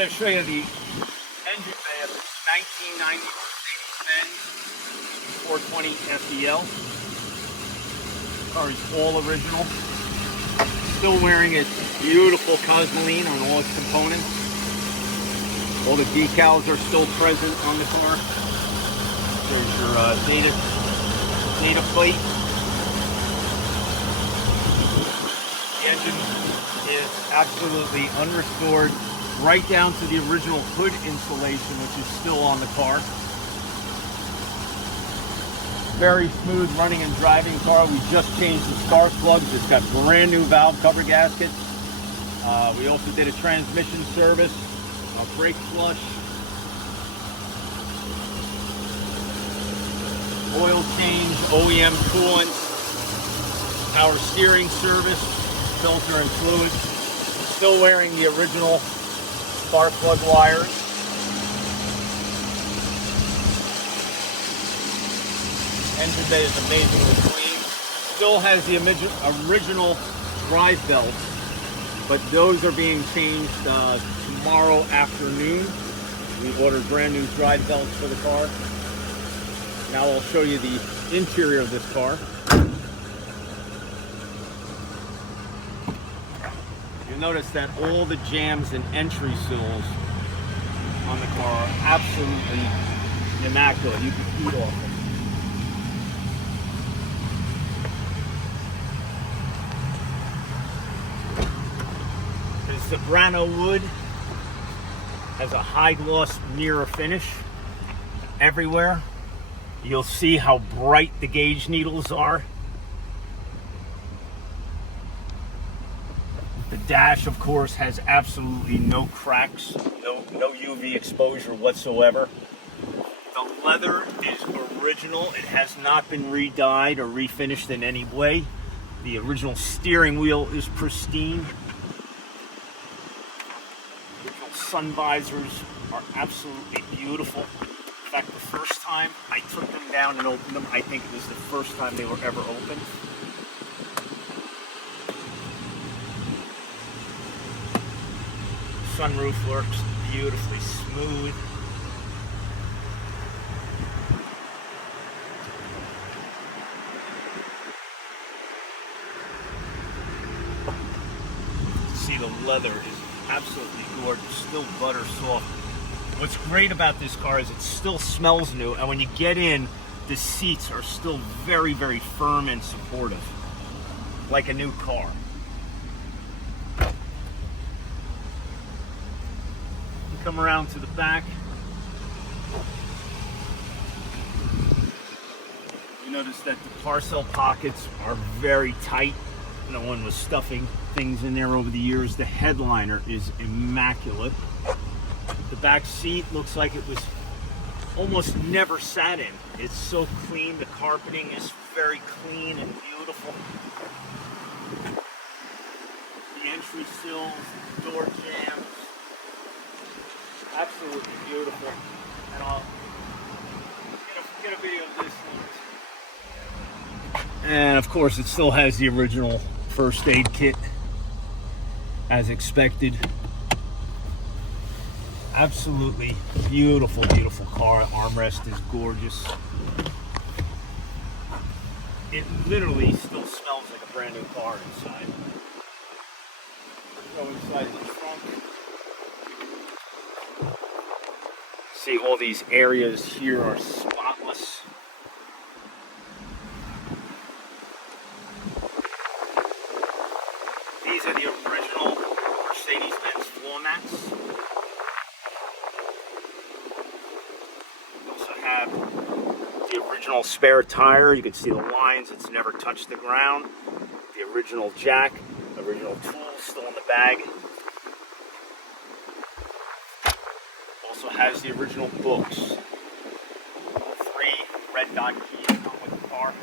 going to show you the engine bay of this 1990 Mercedes-Benz 420 SEL. The car is all original. Still wearing its beautiful Cosmoline on all its components. All the decals are still present on the car. There's your data plate. The engine is absolutely unrestored, right down to the original hood insulation, which is still on the car. Very smooth running and driving car. We just changed the spark plugs. It's got brand new valve cover gaskets. We also did a transmission service, a brake flush, oil change, OEM coolant, power steering service, filter and fluid. Still wearing the original spark plug wires. Engine bay is amazingly clean. Still has the original drive belts, but those are being changed tomorrow afternoon. We ordered brand new drive belts for the car. Now I'll show you the interior of this car. You'll notice that all the jambs and entry sills on the car are absolutely immaculate. You can feed off them. The Soprano wood has a high gloss mirror finish everywhere. You'll see how bright the gauge needles are. The dash, of course, has absolutely no cracks, no UV exposure whatsoever. The leather is original. It has not been re-dyed or refinished in any way. The original steering wheel is pristine. Sun visors are absolutely beautiful. In fact, the first time I took them down and opened them, I think it was the first time they were ever opened. Sunroof works beautifully smooth. See, the leather is absolutely gorgeous, still butter soft. What's great about this car is it still smells new, and when you get in, the seats are still very, very firm and supportive, like a new car. You come around to the back. You notice that the parcel pockets are very tight. No one was stuffing things in there over the years. The headliner is immaculate. The back seat looks like it was almost never sat in. It's so clean. The carpeting is very clean and beautiful. The entry sills, the door jambs, absolutely beautiful. And I'll get a video of this. And of course, it still has the original first aid kit, as expected. Absolutely beautiful, beautiful car. Armrest is gorgeous. It literally still smells like a brand new car inside. Go inside the trunk. See, all these areas here are spotless. These are the original Mercedes-Benz floor mats. We also have the original spare tire. You can see the lines. It's never touched the ground. The original jack, original tools still in the bag. Also has the original books. 3 red dot keys come with the car.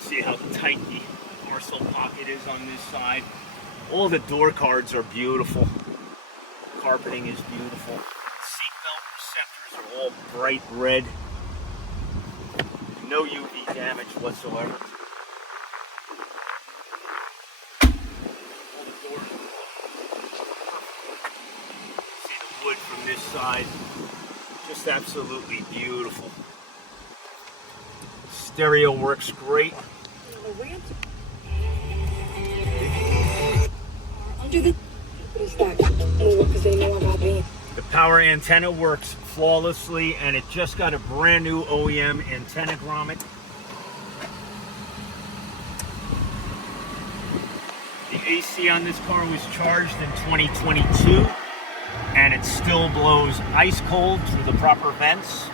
See how tight the parcel pocket is on this side. All the door cards are beautiful. Carpeting is beautiful. Seatbelt receptors are all bright red. No UV damage whatsoever. side. Just absolutely beautiful. Stereo works great. The power antenna works flawlessly, and it just got a brand new OEM antenna grommet. The AC on this car was charged in 2022, and it still blows ice cold through the proper vents.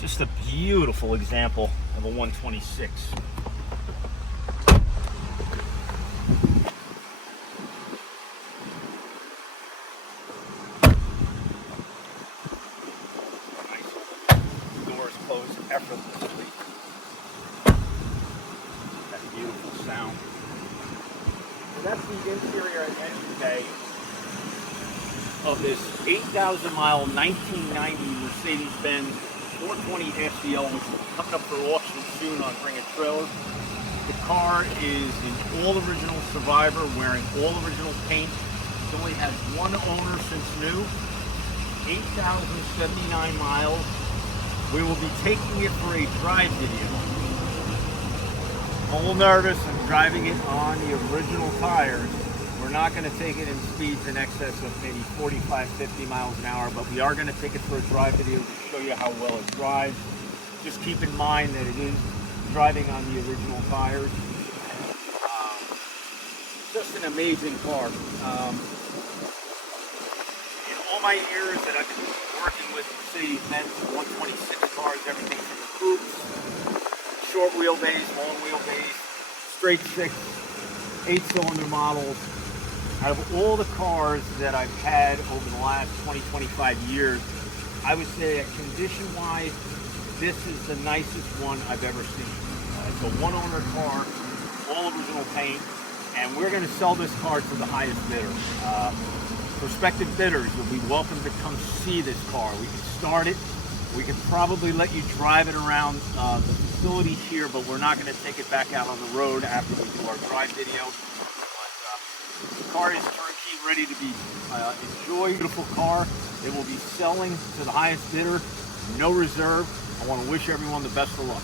Just a beautiful example of a 126. Nice. Doors close effortlessly. That beautiful sound. So that's the interior and engine bay of this 8,000 mile 1990 Mercedes-Benz 420 SEL, which will be coming up for auction soon on Bring a Trailer. The car is an all original Survivor, wearing all original paint. It only has one owner since new, 8,079 miles. We will be taking it for a drive video. I'm a little nervous. I'm driving it on the original tires. We're not going to take it in speeds in excess of maybe 45, 50 miles an hour, but we are going to take it for a drive video to show you how well it drives. Just keep in mind that it is driving on the original tires. Just an amazing car. In all my years that I've been working with Mercedes-Benz 126 cars, everything from the coupes, short wheelbase, long wheelbase, straight six, 8-cylinder models. Out of all the cars that I've had over the last 20-25 years, I would say that condition-wise, this is the nicest one I've ever seen. It's a one-owner car, all original paint, and we're going to sell this car to the highest bidder. Prospective bidders will be welcome to come see this car. We can start it. We can probably let you drive it around the facility here, but we're not going to take it back out on the road after we do our drive video. The car is turnkey, ready to be enjoyed. Beautiful car. It will be selling to the highest bidder, no reserve. I want to wish everyone the best of luck.